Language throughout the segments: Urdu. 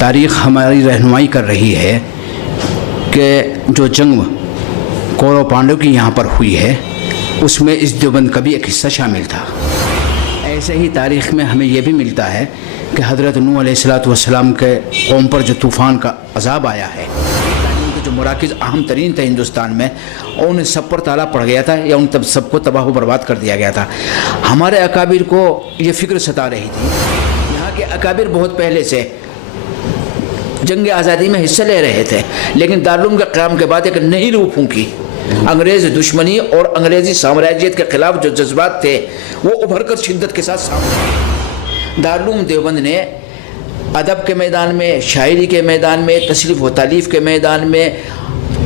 تاریخ ہماری رہنمائی کر رہی ہے کہ جو جنگ کورو پانڈو کی یہاں پر ہوئی ہے اس میں اس دیوبند کا بھی ایک حصہ شامل تھا۔ ایسے ہی تاریخ میں ہمیں یہ بھی ملتا ہے کہ حضرت نوح علیہ السلام کے قوم پر جو طوفان کا عذاب آیا ہے، ان کے جو مراکز اہم ترین تھے ہندوستان میں، اور انہیں سب پر تالا پڑ گیا تھا یا ان سب کو تباہ و برباد کر دیا گیا تھا۔ ہمارے اکابر کو یہ فکر ستا رہی تھی، یہاں کے اکابر بہت پہلے سے جنگ آزادی میں حصہ لے رہے تھے، لیکن دارالعلوم کے قیام کے بعد ایک نئی روح پھونکی۔ انگریز دشمنی اور انگریزی سامراجیت کے خلاف جو جذبات تھے وہ ابھر کر شدت کے ساتھ سامنے آئے۔ دارالعلوم دیوبند نے ادب کے میدان میں، شاعری کے میدان میں، تصنیف و تالیف کے میدان میں،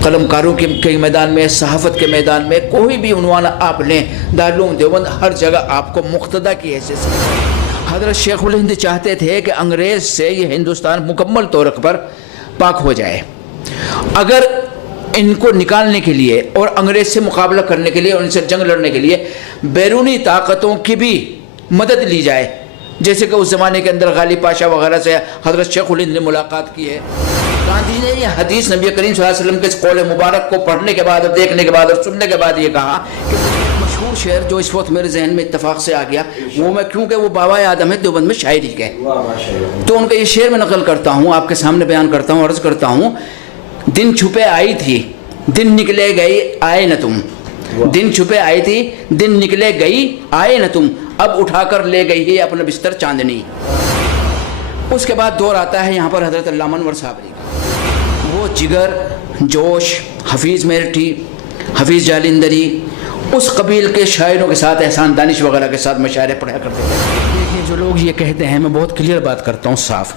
قلم کاروں کے میدان میں، صحافت کے میدان میں، کوئی بھی عنوان آپ لیں، دارالعلوم دیوبند ہر جگہ آپ کو مقتدا کی حیثیت سے۔ حضرت شیخ الہند چاہتے تھے کہ انگریز سے یہ ہندوستان مکمل طور پر پاک ہو جائے۔ اگر ان کو نکالنے کے لیے اور انگریز سے مقابلہ کرنے کے لیے اور ان سے جنگ لڑنے کے لیے بیرونی طاقتوں کی بھی مدد لی جائے، جیسے کہ اس زمانے کے اندر غالب پاشا وغیرہ سے حضرت شیخ الہند نے ملاقات کی ہے۔ گاندھی نے یہ حدیث نبی کریم صلی اللہ علیہ وسلم کے قول مبارک کو پڑھنے کے بعد اور دیکھنے کے بعد اور سننے کے بعد یہ کہا کہ مشہور شعر جو اس وقت میرے ذہن میں اتفاق سے آ گیا، وہ میں کیونکہ وہ بابا آدم ہے دیوبند میں شاعری کے، تو ان کا یہ شعر میں نقل کرتا ہوں، آپ کے سامنے بیان کرتا ہوں، عرض کرتا ہوں۔ دن چھپے آئی تھی، دن نکلے گئی آئے نہ تم، دن چھپے آئی تھی، دن نکلے گئی آئے نہ تم، اب اٹھا کر لے گئی ہے اپنا بستر چاندنی۔ اس کے بعد دور آتا ہے یہاں پر حضرت علامہ انور صابری کا، وہ جگر، جوش، حفیظ میرٹھی، حفیظ جالندری، اس قبیل کے شاعروں کے ساتھ، احسان دانش وغیرہ کے ساتھ مشاعرے پڑھا کرتے تھے۔ دیکھیے جو لوگ یہ کہتے ہیں، میں بہت کلیئر بات کرتا ہوں صاف،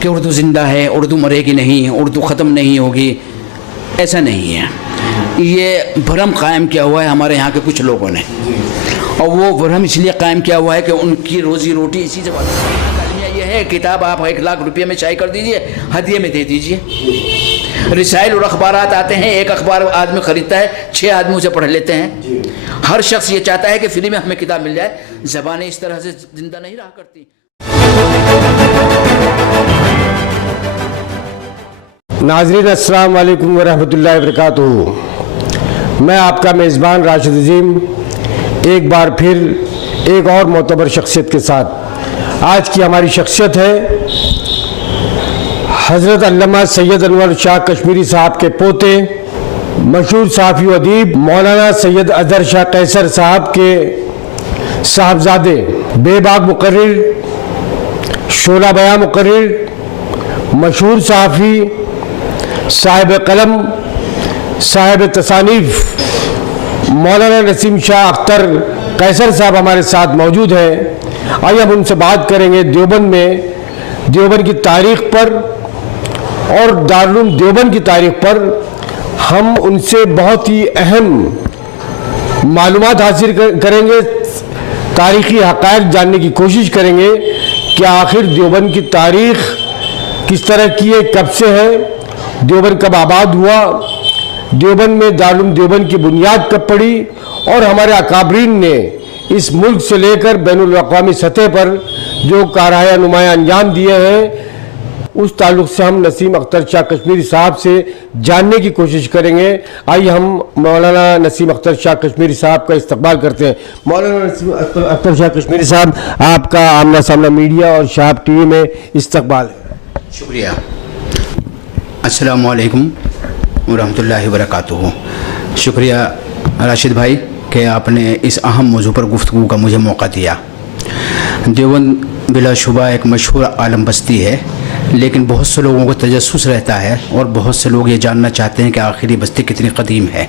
کہ اردو زندہ ہے، اردو مرے گی نہیں، اردو ختم نہیں ہوگی، ایسا نہیں ہے۔ یہ بھرم قائم کیا ہوا ہے ہمارے یہاں کے کچھ لوگوں نے، اور وہ بھرم اس لیے قائم کیا ہوا ہے کہ ان کی روزی روٹی اسی سے بات ہے۔ یہ ہے کتاب آپ 1 لاکھ روپے میں شائع کر دیجئے، ہدیے میں دے دیجئے۔ رسائل اور اخبارات آتے ہیں، 1 اخبار آدمی خریدتا ہے، 6 آدمی اسے پڑھ لیتے ہیں۔ ہر شخص یہ چاہتا ہے کہ فری میں ہمیں کتاب مل جائے۔ زبانیں اس طرح سے زندہ نہیں رہا کرتی۔ ناظرین السلام علیکم ورحمۃ اللہ وبرکاتہ۔ میں آپ کا میزبان راشد عظیم ایک بار پھر ایک اور معتبر شخصیت کے ساتھ۔ آج کی ہماری شخصیت ہے حضرت علامہ سید انور شاہ کشمیری صاحب کے پوتے، مشہور صحافی و ادیب مولانا سید اظہر شاہ قیصر صاحب کے صاحبزادے، بے باک مقرر، شعلہ بیاں مقرر، مشہور صحافی، صاحب قلم، صاحب تصانیف مولانا نسیم شاہ اختر قیصر صاحب ہمارے ساتھ موجود ہیں۔ آئیے ہم ان سے بات کریں گے دیوبند میں دیوبند کی تاریخ پر اور دارالعلوم دیوبند کی تاریخ پر۔ ہم ان سے بہت ہی اہم معلومات حاصل کریں گے، تاریخی حقائق جاننے کی کوشش کریں گے کہ آخر دیوبند کی تاریخ کس طرح کی ہے، کب سے ہے، دیوبند کب آباد ہوا، دیوبند میں دارالعلوم دیوبند کی بنیاد کب پڑی، اور ہمارے اکابرین نے اس ملک سے لے کر بین الاقوامی سطح پر جو کارہائے نمایاں انجام دیے ہیں، اس تعلق سے ہم نسیم اختر شاہ کشمیری صاحب سے جاننے کی کوشش کریں گے۔ آئیے ہم مولانا نسیم اختر شاہ کشمیری صاحب کا استقبال کرتے ہیں۔ مولانا نسیم اختر شاہ کشمیری صاحب، آپ کا آمنا سامنا میڈیا اور شہاب ٹی وی میں استقبال ہے۔ شکریہ۔ السلام علیکم ورحمۃ اللہ وبرکاتہ۔ شکریہ راشد بھائی کہ آپ نے اس اہم موضوع پر گفتگو کا مجھے موقع دیا۔ دیوبند بلا شبہ ایک مشہور عالم بستی ہے، لیکن بہت سے لوگوں کو تجسس رہتا ہے اور بہت سے لوگ یہ جاننا چاہتے ہیں کہ آخر یہ بستی کتنی قدیم ہے۔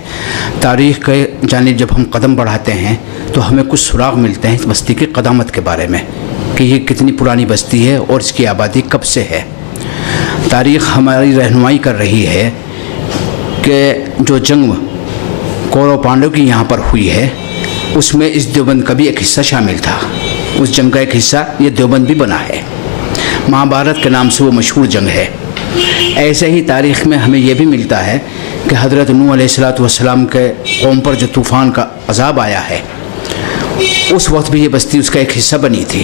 تاریخ کے جانب جب ہم قدم بڑھاتے ہیں تو ہمیں کچھ سراغ ملتے ہیں اس بستی کی قدامت کے بارے میں، کہ یہ کتنی پرانی بستی ہے اور اس کی آبادی کب سے ہے۔ تاریخ ہماری رہنمائی کر رہی ہے کہ جو جنگ کورو پانڈو کی یہاں پر ہوئی ہے اس میں اس دیوبند کا بھی ایک حصہ شامل تھا۔ اس جنگ کا ایک حصہ یہ دیوبند بھی بنا ہے۔ مہابھارت کے نام سے وہ مشہور جنگ ہے۔ ایسے ہی تاریخ میں ہمیں یہ بھی ملتا ہے کہ حضرت نوح علیہ السلام کے قوم پر جو طوفان کا عذاب آیا ہے اس وقت بھی یہ بستی اس کا ایک حصہ بنی تھی۔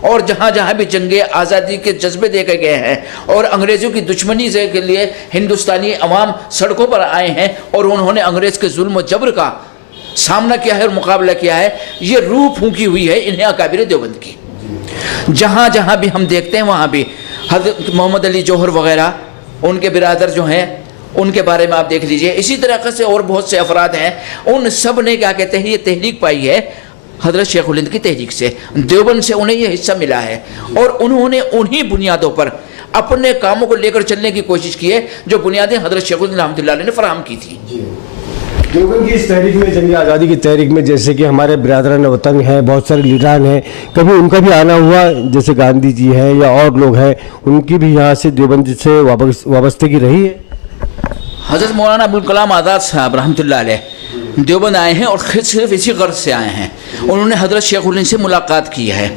اور جہاں جہاں بھی جنگ آزادی کے جذبے دیکھے گئے ہیں اور انگریزوں کی دشمنی سے کے لیے ہندوستانی عوام سڑکوں پر آئے ہیں اور انہوں نے انگریز کے ظلم و جبر کا سامنا کیا ہے اور مقابلہ کیا ہے، یہ روح پھونکی ہوئی ہے انہیں اکابر دیوبند کی۔ جہاں جہاں بھی ہم دیکھتے ہیں وہاں بھی حضرت محمد علی جوہر وغیرہ ان کے برادر جو ہیں ان کے بارے میں آپ دیکھ لیجئے، اسی طریقے سے اور بہت سے افراد ہیں، ان سب نے کیا کہتے ہیں یہ تحریک پائی ہے حضرت شیخ الہند کی تحریک سے، دیوبند سے انہیں یہ حصہ ملا ہے اور انہوں نے انہی بنیادوں پر اپنے کاموں کو لے کر چلنے کی کوشش کی ہے جو بنیادیں حضرت شیخ الہند رحمۃ اللہ علیہ نے فراہم کی تھی۔ دیوبند کی اس تحریک میں، جنگ آزادی کی تحریک میں، جیسے کہ ہمارے برادران وطن ہیں، بہت سارے لیڈران ہیں، کبھی ان کا بھی آنا ہوا، جیسے گاندھی جی ہیں یا اور لوگ ہیں، ان کی بھی یہاں سے دیوبند سے وابستگی رہی ہے؟ حضرت مولانا ابوالکلام آزاد صاحب رحمۃ اللہ علیہ دیوبند آئے ہیں اور صرف اسی غرض سے آئے ہیں، انہوں نے حضرت شیخ الہند سے ملاقات کی ہے۔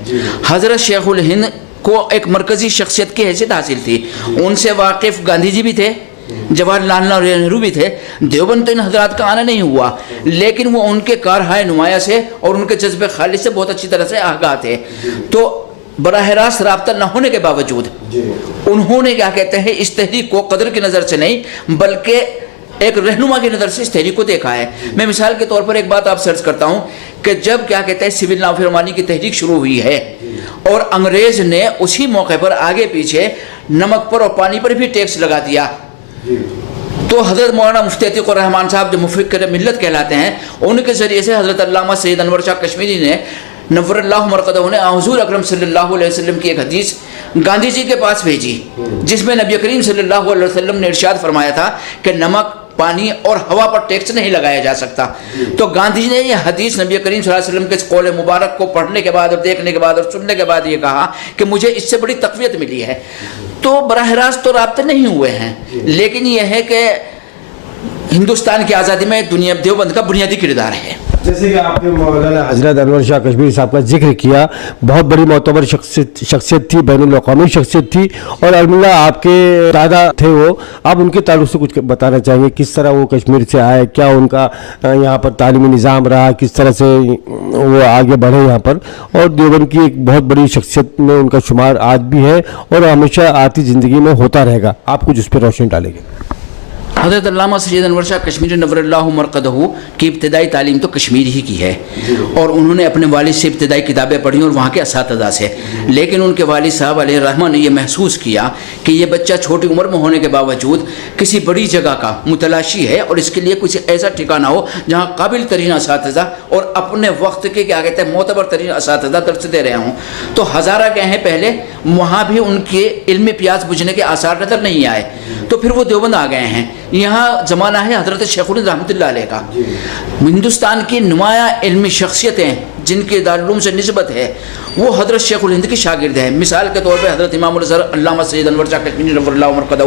حضرت شیخ الہند کو ایک مرکزی شخصیت کی حیثیت حاصل تھی، ان سے واقف گاندھی جی بھی تھے، جواہر لال نہرو بھی تھے، دیوبند تو ان حضرات کا آنا نہیں ہوا، لیکن وہ ان کے کارہائے نمایاں سے اور ان کے جذب خالص سے بہت اچھی طرح سے آگاہ تھے۔ تو براہ راست رابطہ نہ ہونے کے باوجود انہوں نے کیا کہتے ہیں اس تحریک کو قدر کی نظر سے نہیں بلکہ ایک رہنما کی نظر سے اس تحریک کو دیکھا ہے۔ میں مثال کے طور پر ایک بات آپ سرچ کرتا ہوں کہ جب کیا کہتے ہیں سول نافرمانی کی تحریک شروع ہوئی ہے اور انگریز نے اسی موقع پر آگے پیچھے نمک پر اور پانی پر بھی ٹیکس لگا دیا، تو حضرت مولانا مفتی عتیق الرحمان صاحب جو مفکر ملت کہلاتے ہیں، ان کے ذریعے سے حضرت علامہ سید انور شاہ کشمیری نے نور اللہ مرقدہ نے حضور اکرم صلی اللہ علیہ وسلم کی ایک حدیث گاندھی جی کے پاس بھیجی، جس میں نبی کریم صلی اللہ علیہ وسلم نے ارشاد فرمایا تھا کہ نمک، پانی اور ہوا پر ٹیکس نہیں لگایا جا سکتا۔ تو گاندھی جی نے یہ حدیث نبی کریم صلی اللہ علیہ وسلم کے قول مبارک کو پڑھنے کے بعد اور دیکھنے کے بعد اور سننے کے بعد یہ کہا کہ مجھے اس سے بڑی تقویت ملی ہے۔ تو براہ راست تو رابطے نہیں ہوئے ہیں، لیکن یہ ہے کہ ہندوستان کی آزادی میں دنیا دیوبند کا بنیادی کردار ہے۔ جیسے کہ آپ نے مولانا حضرت انور شاہ کشمیری صاحب کا ذکر کیا، بہت بڑی معتبر شخصیت تھی، بین الاقوامی شخصیت تھی، اور الحمدللہ آپ کے دادا تھے وہ، آپ ان کے تعلق سے کچھ بتانا چاہیں گے، کس طرح وہ کشمیر سے آئے، کیا ان کا یہاں پر تعلیمی نظام رہا، کس طرح سے وہ آگے بڑھے یہاں پر، اور دیوبند کی ایک بہت بڑی شخصیت میں ان کا شمار آج بھی ہے اور ہمیشہ آتی زندگی میں ہوتا رہے گا، آپ کچھ اس پہ روشنی ڈالیں گے؟ حضرت علامہ سید انور شاہ کشمیری نور اللہ مرقدہ کی ابتدائی تعلیم تو کشمیر ہی کی ہے، اور انہوں نے اپنے والد سے ابتدائی کتابیں پڑھی اور وہاں کے اساتذہ سے، لیکن ان کے والد صاحب علیہ الرحمہ نے یہ محسوس کیا کہ یہ بچہ چھوٹی عمر میں ہونے کے باوجود کسی بڑی جگہ کا متلاشی ہے اور اس کے لیے کچھ ایسا ٹھکانہ ہو جہاں قابل ترین اساتذہ اور اپنے وقت کے کیا کہتے ہیں معتبر ترین اساتذہ درس دے رہے ہوں۔ تو ہزارہ گئے ہیں پہلے، وہاں بھی ان کے علمی پیاس بجھنے کے آثار نظر نہیں آئے، تو پھر وہ دیوبند آ گئے ہیں۔ یہاں زمانہ ہے حضرت شیخ الہند رحمۃ اللہ علیہ کا، ہندوستان کی نمایاں علمی شخصیتیں جن کے دارالعلوم سے نسبت ہے وہ حضرت شیخ الہند کی شاگرد ہیں۔ مثال کے طور پہ حضرت امام الازہر علامہ سید انور شاہ کشمیری نور اللہ مرقدہ،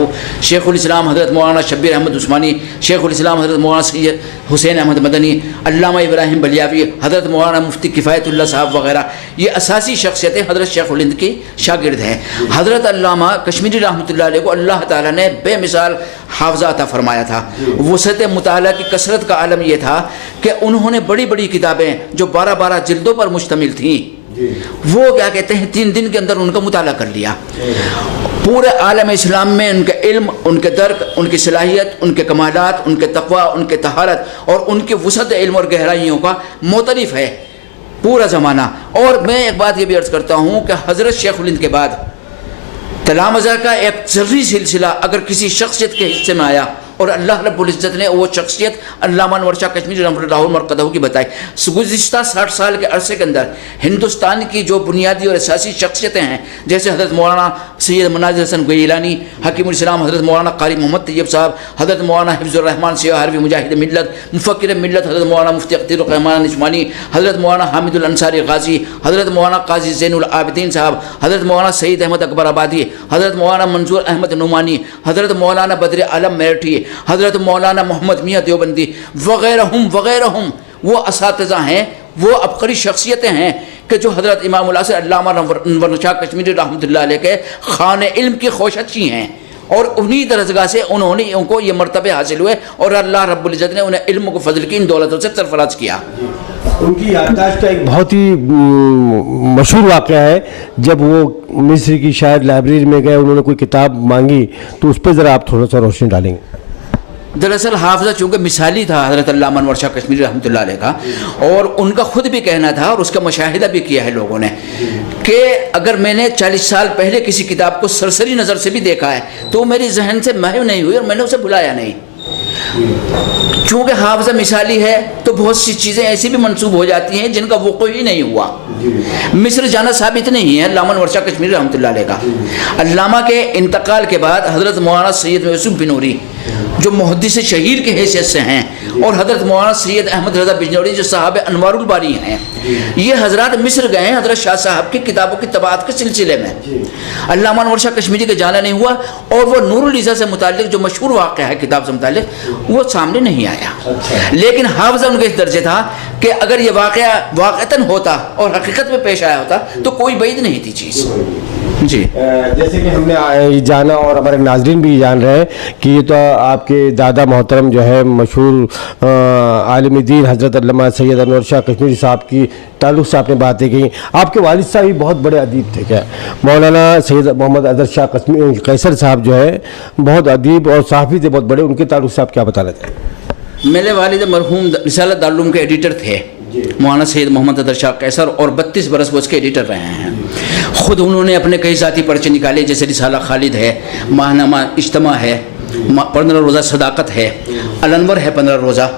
شیخ الاسلام حضرت مولانا شبیر احمد عثمانی، شیخ الاسلام حضرت مولانا سید حسین احمد مدنی، علامہ ابراہیم بلیاوی، حضرت مولانا مفتی کفایت اللہ صاحب وغیرہ، یہ اساسی شخصیتیں حضرت شیخ الہند کی شاگرد ہیں۔ حضرت علامہ کشمیری رحمۃ اللہ علیہ کو اللہ تعالیٰ نے بے مثال حافظہ عطا فرمایا تھا، وسعت مطالعہ کی کثرت کا عالم یہ تھا کہ انہوں نے بڑی بڑی کتابیں جو 12 جلدوں پر مشتمل تھیں وہ کیا کہتے ہیں 3 دن کے اندر ان کا مطالعہ کر لیا۔ پورے عالم اسلام میں ان کے علم، ان کے درک، ان کی صلاحیت، ان کے کمالات، ان کے تقوی، ان کے طہارت اور ان کی وسعت علم اور گہرائیوں کا معترف ہے پورا زمانہ۔ اور میں ایک بات یہ بھی عرض کرتا ہوں کہ حضرت شیخ الہند کے بعد تلامذہ کا ایک ذری سلسلہ اگر کسی شخصیت کے حصے میں آیا اور اللہ رب العزت نے وہ شخصیت علامہ انور شاہ کشمیری رحمۃ اللہ مرقدہ کی بتائی، گزشتہ 60 سال کے عرصے کے اندر ہندوستان کی جو بنیادی اور اساسی شخصیتیں ہیں جیسے حضرت مولانا سید مناظر حسن گیلانی، حکیم الاسلام حضرت مولانا قاری محمد طیب صاحب، حضرت مولانا حفظ الرحمان سیاہ حربی مجاہد ملت مفکر ملت، حضرت مولانا مفتی عتیق الرحمان عثمانی، حضرت مولانا حامد الانصاری غازی، حضرت مولانا قاضی زین العابدین صاحب، حضرت مولانا سعید احمد اکبر آبادی، حضرت مولانا منظور احمد نعمانی، حضرت مولانا بدر عالم میرٹھی، حضرت مولانا محمد میاں دیوبندی وغیرہ وہ اساتذہ ہیں، وہ عبقری شخصیتیں ہیں کہ جو حضرت امام الازہر علامہ انور شاہ کشمیری رحمۃ اللہ علیہ کے خان علم کی خوشچی ہیں، اور انہی درجگاہ سے انہوں نے ان کو یہ مرتبے حاصل ہوئے اور اللہ رب العزت نے انہیں علم کو فضل کی ان دولتوں سے سرفراز کیا. ان کی یادداشت کا ایک بہت ہی مشہور واقعہ ہے، جب وہ مصر کی شاید لائبریری میں گئے، انہوں نے کوئی کتاب مانگی، تو اس پہ ذرا آپ تھوڑا سا روشنی ڈالیں گے. دراصل حافظہ چونکہ مثالی تھا حضرت علامہ انور شاہ کشمیری رحمۃ اللہ علیہ کا، اور ان کا خود بھی کہنا تھا اور اس کا مشاہدہ بھی کیا ہے لوگوں نے کہ اگر میں نے 40 سال پہلے کسی کتاب کو سرسری نظر سے بھی دیکھا ہے تو وہ میری ذہن سے محو نہیں ہوئی اور میں نے اسے بھلایا نہیں. چونکہ حافظہ مثالی ہے تو بہت سی چیزیں ایسی بھی منسوب ہو جاتی ہیں جن کا وقوع ہی نہیں ہوا. مصر جانا ثابت نہیں ہے علامہ انور شاہ کشمیری رحمۃ اللہ علیہ کا. علامہ کے انتقال کے بعد حضرت مولانا سید یوسف بنوری جو محدث شہیر کے حیثیت سے ہیں اور حضرت مولانا سید احمد رضا بجنوری جو صاحب انوار الباری ہیں، یہ حضرات مصر گئے ہیں حضرت شاہ صاحب کی کتابوں کی طباعت کے سلسلے میں. علامہ انور شاہ کشمیری کا جانا نہیں ہوا اور وہ نور العزا سے متعلق جو مشہور واقعہ ہے کتاب سے متعلق وہ سامنے نہیں آیا. لیکن حافظہ ان کے اس درجے تھا کہ اگر یہ واقعہ واقعتاً ہوتا اور حقیقت میں پیش آیا ہوتا تو کوئی بعید نہیں تھی چیز. جی جیسے کہ ہم نے جانا اور ہمارے ناظرین بھی جان رہے ہیں کہ یہ تو آپ کے دادا محترم جو ہے مشہور عالم دین حضرت علامہ سید انور شاہ کشمیری صاحب کی تعلق سے آپ نے باتیں کہیں. آپ کے والد صاحب بھی بہت بڑے ادیب تھے کیا؟ مولانا سید محمد اظہر شاہ قیصر صاحب جو ہے بہت ادیب اور صحافی تھے بہت بڑے، ان کے تعلق سے آپ کیا بتانا چاہیں؟ میرے والد مرحوم رسالت دارالعلوم کے ایڈیٹر تھے مولانا سید محمد اظہر شاہ قیصر، اور 32 برس وہ اس کے ایڈیٹر رہے ہیں. خود انہوں نے اپنے کئی ذاتی پرچے نکالے جیسے رسالہ خالد ہے، ماہنامہ اجتماع ہے، 15 روزہ صداقت ہے، الانور ہے 15 روزہ،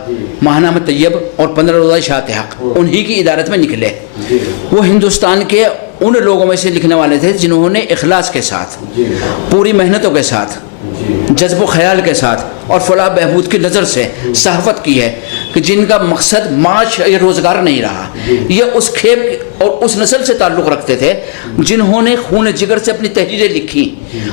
ماہنامہ طیب اور 15 روزہ اشاعت حق، انہی کی ادارت میں نکلے. وہ ہندوستان کے ان لوگوں میں سے لکھنے والے تھے جنہوں نے اخلاص کے ساتھ، پوری محنتوں کے ساتھ، جذب و خیال کے ساتھ اور فلاح بہبود کی نظر سے صحافت کی ہے، کہ جن کا مقصد معاش یا روزگار نہیں رہا. یہ اس کھیپ اور اس نسل سے تعلق رکھتے تھے جنہوں نے خون جگر سے اپنی تحریریں لکھی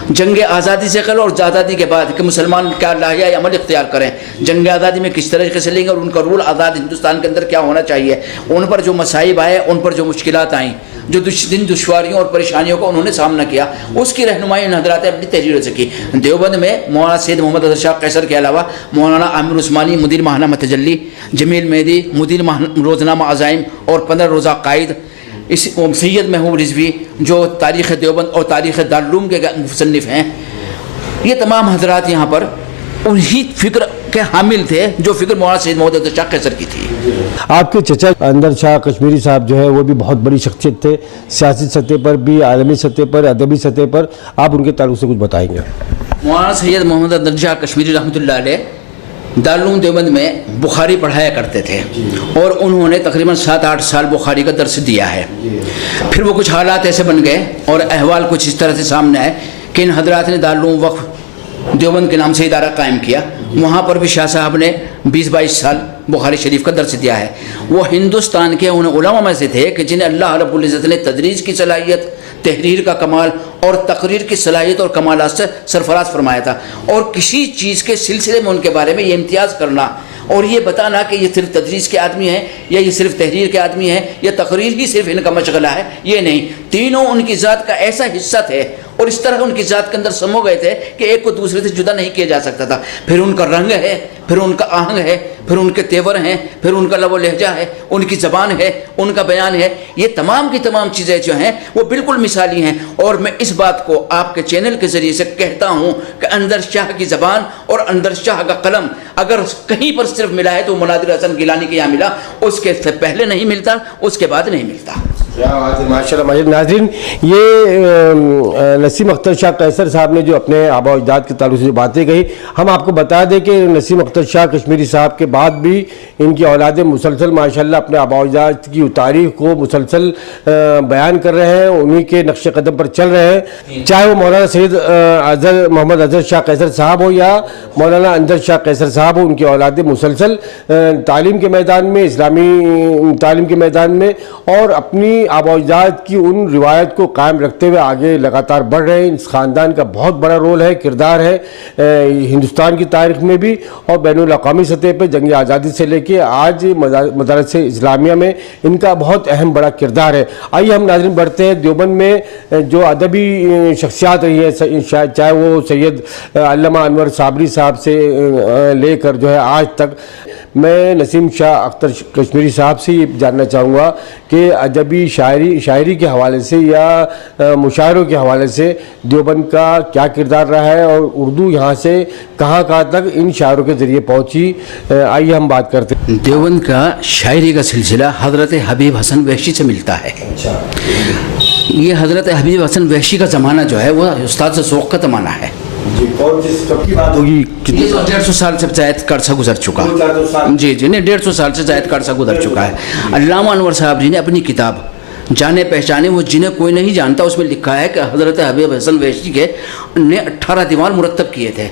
جنگ آزادی سے قبل اور آزادی کے بعد کہ مسلمان کیا لائحہ عمل اختیار کریں، جنگ آزادی میں کس طریقے سے لیں گے اور ان کا رول آزاد ہندوستان کے اندر کیا ہونا چاہیے. ان پر جو مصائب آئے، ان پر جو مشکلات آئیں، جو دن دشواریوں اور پریشانیوں کا انہوں نے سامنا کیا، اس کی رہنمائی ان حضرات نے اپنی تحریروں سے کی. دیوبند میں مولانا سید محمد اظہر شاہ قیصر کے علاوہ مولانا عامر عثمانی مدیر ماہنامہ تجلی، جمیل مہدی مدیر روزنامہ عزائم اور 15 روزہ قائد، سید محبوب رضوی جو تاریخ دیوبند اور تاریخ دارالعلوم کے مصنف ہیں. یہ تمام حضرات یہاں پر انہی فکر کے حامل تھے جو فکر مولانا سید محمد اظہر شاہ قیصر کی تھی. آپ کے چچا اندر شاہ کشمیری صاحب جو ہے وہ بھی بہت بڑی شخصیت تھے، سیاسی سطح پر بھی، عالمی سطح پر، ادبی سطح پر. آپ ان کے تعلق سے کچھ بتائیں گے؟ مولانا سید محمد اظہر شاہ کشمیری رحمۃ اللہ علیہ دارالعلوم دیوبند میں بخاری پڑھایا کرتے تھے اور انہوں نے تقریباً 7-8 سال بخاری کا درس دیا ہے. پھر وہ کچھ حالات ایسے بن گئے اور احوال کچھ اس طرح سے سامنے آئے کہ ان حضرات نے دارالعلوم وقف دیوبند کے نام سے ادارہ قائم کیا. وہاں پر بھی شاہ صاحب نے 20-22 سال بخاری شریف کا درس دیا ہے. وہ ہندوستان کے ان علماء میں سے تھے کہ جنہیں اللہ رب العزت نے تدریس کی صلاحیت، تحریر کا کمال اور تقریر کی صلاحیت اور کمالات سے سرفراز فرمایا تھا. اور کسی چیز کے سلسلے میں ان کے بارے میں یہ امتیاز کرنا اور یہ بتانا کہ یہ صرف تدریس کے آدمی ہیں یا یہ صرف تحریر کے آدمی ہیں یا تقریر ہی صرف ان کا مشغلہ ہے، یہ نہیں. تینوں ان کی ذات کا ایسا حصہ تھے اور اس طرح ان کی ذات کے اندر سمو گئے تھے کہ ایک کو دوسرے سے جدا نہیں کیا جا سکتا تھا. پھر ان کا رنگ ہے، پھر ان کا آہنگ ہے، پھر ان کے تیور ہیں، پھر ان کا لب و لہجہ ہے، ان کی زبان ہے، ان کا بیان ہے. یہ تمام کی تمام چیزیں جو ہیں وہ بالکل مثالی ہیں. اور میں اس بات کو آپ کے چینل کے ذریعے سے کہتا ہوں کہ اندر شاہ کی زبان اور اندر شاہ کا قلم اگر کہیں پر صرف ملا ہے تو مناظر حسن گیلانی کے یہاں ملا، اس کے سے پہلے نہیں ملتا، اس کے بعد نہیں ملتا. ماشاء اللہ. ناظرین، یہ نسیم اختر شاہ قیصر صاحب نے جو اپنے آبا و اجداد کے تعلق سے جو باتیں کہی، ہم آپ کو بتا دیں کہ نسیم اختر شاہ کشمیری صاحب کے بعد بھی ان کی اولادیں مسلسل ماشاءاللہ اپنے آبا و اجداد کی تاریخ کو مسلسل بیان کر رہے ہیں، انہی کے نقش قدم پر چل رہے ہیں. چاہے وہ مولانا سید محمد اظہر شاہ قیصر صاحب ہو یا مولانا اندر شاہ قیصر صاحب ہو، ان کی اولادیں مسلسل تعلیم کے میدان میں، اسلامی تعلیم کے میدان میں اور اپنی آبا و اجداد کی ان روایت کو قائم رکھتے ہوئے آگے لگاتار بڑھ رہے ہیں. اس خاندان کا بہت بڑا رول ہے, کردار ہے ہندوستان کی تاریخ میں بھی اور بین الاقوامی سطح پہ. جنگ آزادی سے لے کے آج مدارس اسلامیہ میں ان کا بہت اہم بڑا کردار ہے. آئیے ہم ناظرین بڑھتے ہیں. دیوبند میں جو ادبی شخصیات رہی ہیں, چاہے وہ سید علامہ انور صابری صاحب سے لے کر جو ہے آج تک, میں نسیم شاہ اختر کشمیری صاحب سے یہ جاننا چاہوں گا کہ ادبی شاعری کے حوالے سے یا مشاعروں کے حوالے سے دیوبند کا کیا کردار رہا ہے اور اردو یہاں سے کہاں تک ان شاعروں کے ذریعے پہنچی. آئیے ہم بات کرتے ہیں. دیوبند کا شاعری کا سلسلہ حضرت حبیب حسن وحشی سے ملتا ہے. یہ حضرت حبیب حسن وحشی کا زمانہ جو ہے وہ استاد ذوق کا زمانہ ہے. کب کی بات ہوگی؟ 150 سال سے زائد کا عرصہ گزر چکا. جی نہیں 150 سال سے زائد کا عرصہ گزر چکا ہے. علامہ انور صاحب جی نے اپنی کتاب جانے پہچانے وہ جنہیں کوئی نہیں جانتا اس میں لکھا ہے کہ حضرت حبیب حسن وحشی کے نے 18 دیوان مرتب کیے تھے.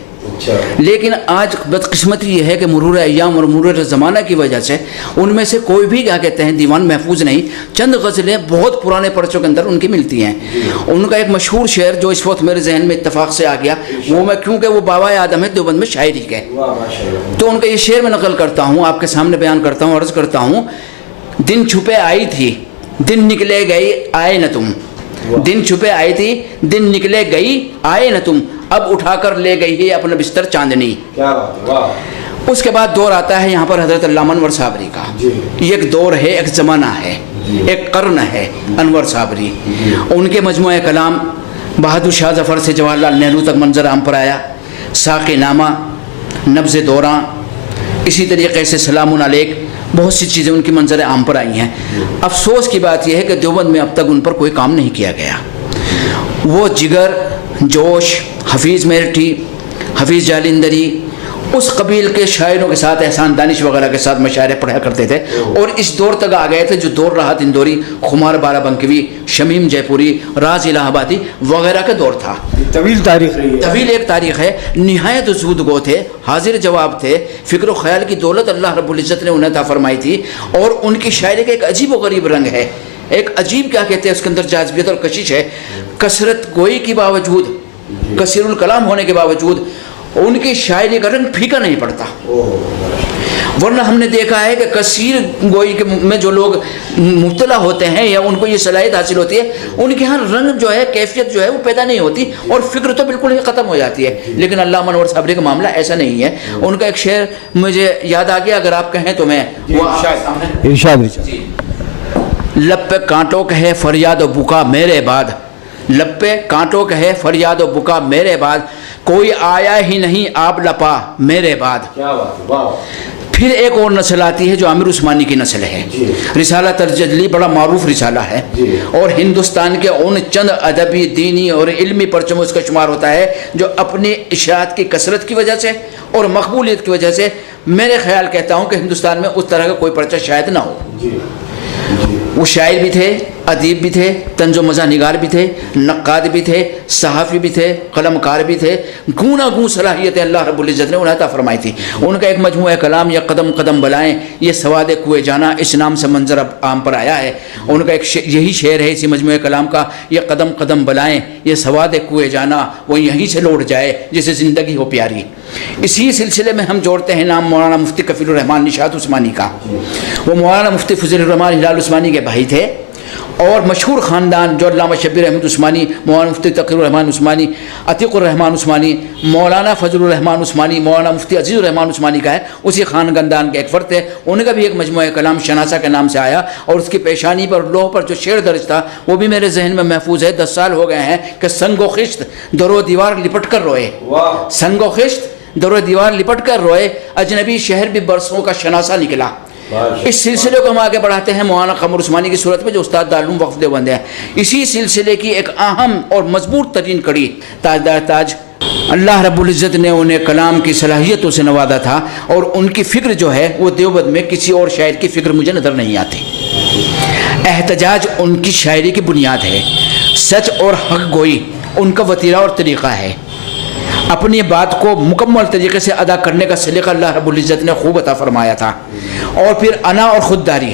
لیکن آج بدقسمتی یہ ہے کہ مرور ایام اور مرور زمانہ کی وجہ سے ان میں سے کوئی بھی کیا کہتے ہیں دیوان محفوظ نہیں. چند غزلیں بہت پرانے پرچوں کے اندر ان کی ملتی ہیں. ان کا ایک مشہور شعر جو اس وقت میرے ذہن میں اتفاق سے آ گیا وہ میں, کیونکہ وہ بابا آدم ہے دیوبند میں شاعری کے, تو ان کا یہ شعر میں نقل کرتا ہوں, آپ کے سامنے بیان کرتا ہوں, عرض کرتا ہوں. دن چھپے آئی تھی دن نکلے گئی آئے نہ تم, دن چھپے آئی تھی دن نکلے گئی آئے نہ تم, اب اٹھا کر لے گئی ہے اپنا بستر چاندنی. اس کے بعد دور آتا ہے یہاں پر حضرت علامہ انور صابری کا. یہ ایک دور ہے, ایک زمانہ ہے, ایک قرن ہے انور صابری. ان کے مجموعہ کلام بہادر شاہ ظفر سے جواہر لال نہرو تک منظر عام پر آیا. ساقی نامہ, نبض دوراں, اسی طریقے سے سلام علیک, بہت سی چیزیں ان کی منظر عام پر آئی ہیں. افسوس کی بات یہ ہے کہ دیوبند میں اب تک ان پر کوئی کام نہیں کیا گیا. وہ جگر, جوش, حفیظ میرٹھی, حفیظ جالندری, اس قبیل کے شاعروں کے ساتھ, احسان دانش وغیرہ کے ساتھ مشاعرے پڑھا کرتے تھے. اور اس دور تک آ گئے تھے جو دور رہا تندوری, خمار بارہ بنکوی, شمیم جے پوری, راز الہ آبادی وغیرہ کا دور تھا. طویل تاریخ رہی ہے. طویل ایک تاریخ ہے. نہایت زودگو تھے, حاضر جواب تھے, فکر و خیال کی دولت اللہ رب العزت نے انہیں عطا فرمائی تھی. اور ان کی شاعری کا ایک عجیب و غریب رنگ ہے, ایک عجیب کیا کہتے ہیں اس کے اندر جاذبیت اور کشش ہے. کثرت گوئی کے باوجود, کثیر الکلام ہونے کے باوجود ان کی شاعری کا رنگ پھیکا نہیں پڑتا. ورنہ ہم نے دیکھا ہے کہ کثیر گوئی کے میں جو لوگ مبتلا ہوتے ہیں یا ان کو یہ صلاحیت حاصل ہوتی ہے, ان کے ہاں رنگ جو ہے, کیفیت جو ہے وہ پیدا نہیں ہوتی اور فکر تو بالکل ہی ختم ہو جاتی ہے. لیکن علامہ انور صابری کا معاملہ ایسا نہیں ہے. ان کا ایک شعر مجھے یاد آ گیا, اگر آپ کہیں تو میں وہ ارشاد. لب پہ کانٹوں کہے فریاد و بکا میرے بعد, لب پہ کانٹوں کہے فریاد و بکا میرے بعد, کوئی آیا ہی نہیں آپ لپا میرے بعد. پھر ایک اور نسل آتی ہے جو عامر عثمانی کی نسل ہے. رسالہ ترجلی بڑا معروف رسالہ ہے اور ہندوستان کے ان چند ادبی, دینی اور علمی پرچموں اس کا شمار ہوتا ہے جو اپنی اشاعت کی کثرت کی وجہ سے اور مقبولیت کی وجہ سے, میرے خیال کہتا ہوں کہ ہندوستان میں اس طرح کا کوئی پرچہ شاید نہ ہو. وہ شاعر بھی تھے, ادیب بھی تھے, طنز و مزاح نگار بھی تھے, نقاد بھی تھے, صحافی بھی تھے, قلم کار بھی تھے. گونا گوں صلاحیتیں اللہ رب العزت نے انہیں عطا فرمائی تھی. ان کا ایک مجموعہ کلام یا قدم قدم بلائیں, یہ سواد کوئے جانا اس نام سے منظر عام پر آیا ہے. ان کا ایک یہی شعر ہے اسی مجموعہ کلام کا, یہ قدم قدم بلائیں یہ سواد کوئے جانا, وہ یہیں سے لوٹ جائے جسے زندگی ہو پیاری. اسی سلسلے میں ہم جوڑتے ہیں نام مولانا مفتی کفیل الرحمان نشاط عثمانی کا. وہ مولانا مفتی فضل الرحمان ہلال عثمانی کے بھائی تھے اور مشہور خاندان جو علامہ شبیر احمد عثمانی, مولانا مفتی تقی الرحمان عثمانی, عتیق الرحمان عثمانی, مولانا فضل الرحمان عثمانی, مولانا مفتی عزیز الرحمان عثمانی کا ہے, اسی خاندان کے ایک فرد تھے. ان کا بھی ایک مجموعہ کلام شناسہ کے نام سے آیا اور اس کی پیشانی پر لوح پر جو شعر درج تھا وہ بھی میرے ذہن میں محفوظ ہے. 10 سال ہو گئے ہیں کہ سنگ و خشت در و دیوار لپٹ کر روئے, سنگ و خشت در و دیوار لپٹ کر روئے, اجنبی شہر بھی برسوں کا شناسہ نکلا. اس سلسلے کو ہم آگے بڑھاتے ہیں مولانا قمر عثمانی کی صورت میں جو استاد دارالعلوم وقف دیوبند ہے. اسی سلسلے کی ایک اہم اور مضبوط ترین کڑی تاجدار تاج, اللہ رب العزت نے انہیں کلام کی صلاحیتوں سے نوازا تھا اور ان کی فکر جو ہے وہ دیوبند میں کسی اور شاعر کی فکر مجھے نظر نہیں آتی. احتجاج ان کی شاعری کی بنیاد ہے, سچ اور حق گوئی ان کا وتیرہ اور طریقہ ہے. اپنی بات کو مکمل طریقے سے ادا کرنے کا سلیقہ اللہ رب العزت نے خوب عطا فرمایا تھا. اور پھر انا اور خودداری,